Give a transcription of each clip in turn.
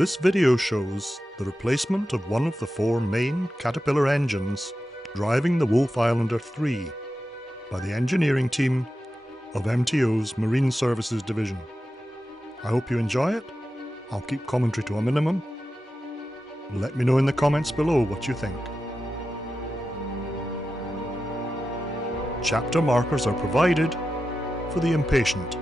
This video shows the replacement of one of the four main Caterpillar engines driving the Wolf Islander 3 by the engineering team of MTO's Marine Services Division. I hope you enjoy it. I'll keep commentary to a minimum. Let me know in the comments below what you think. Chapter markers are provided for the impatient.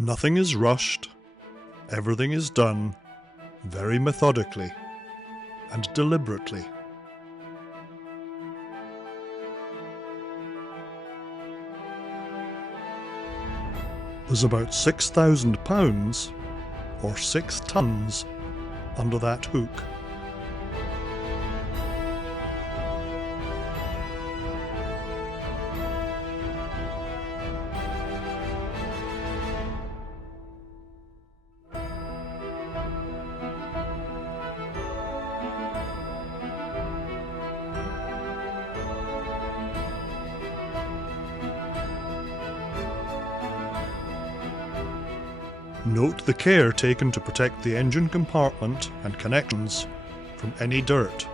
Nothing is rushed, everything is done very methodically and deliberately. There's about 6,000 pounds, or 6 tons, under that hook. Note the care taken to protect the engine compartment and connections from any dirt.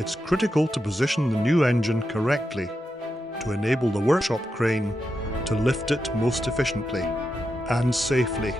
It's critical to position the new engine correctly to enable the workshop crane to lift it most efficiently and safely.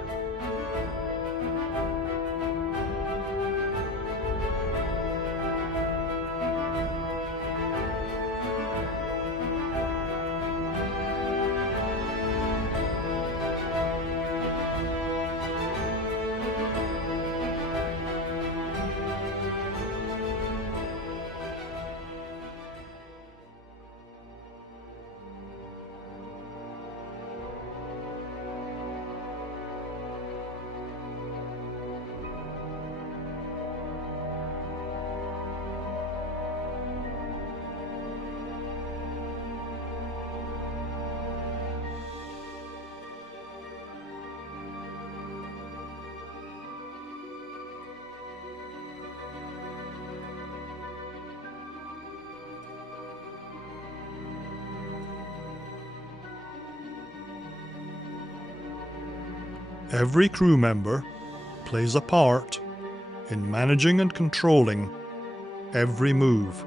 Every crew member plays a part in managing and controlling every move.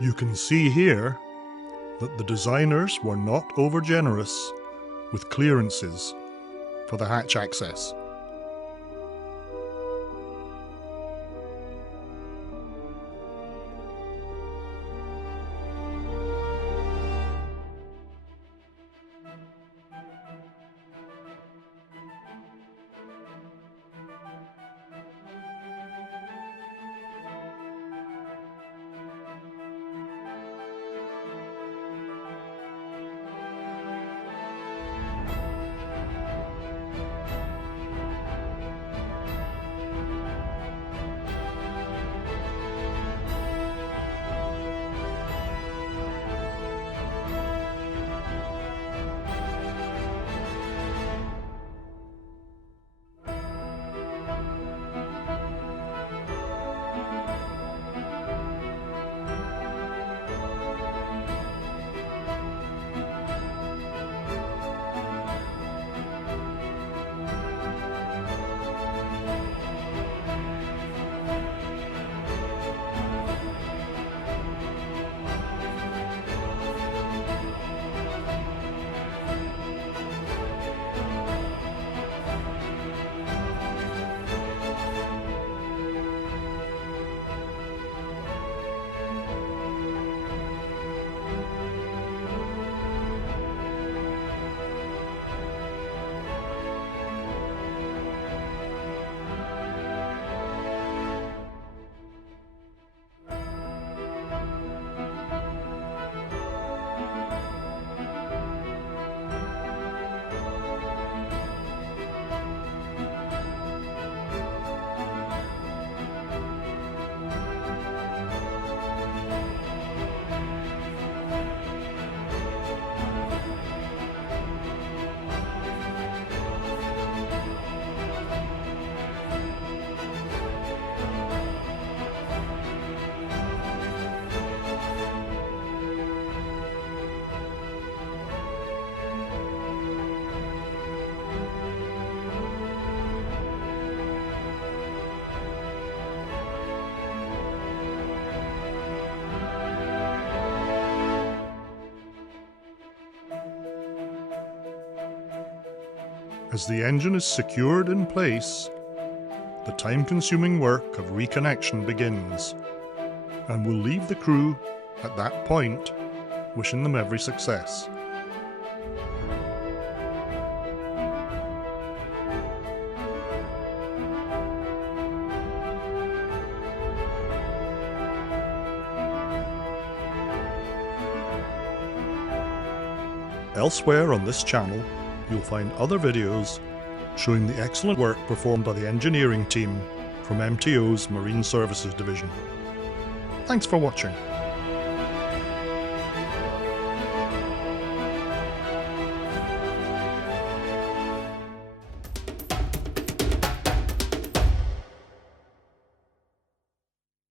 You can see here that the designers were not over-generous with clearances for the hatch access. As the engine is secured in place, the time-consuming work of reconnection begins, and we'll leave the crew at that point, wishing them every success. Elsewhere on this channel, you'll find other videos showing the excellent work performed by the engineering team from MTO's Marine Services Division. Thanks for watching.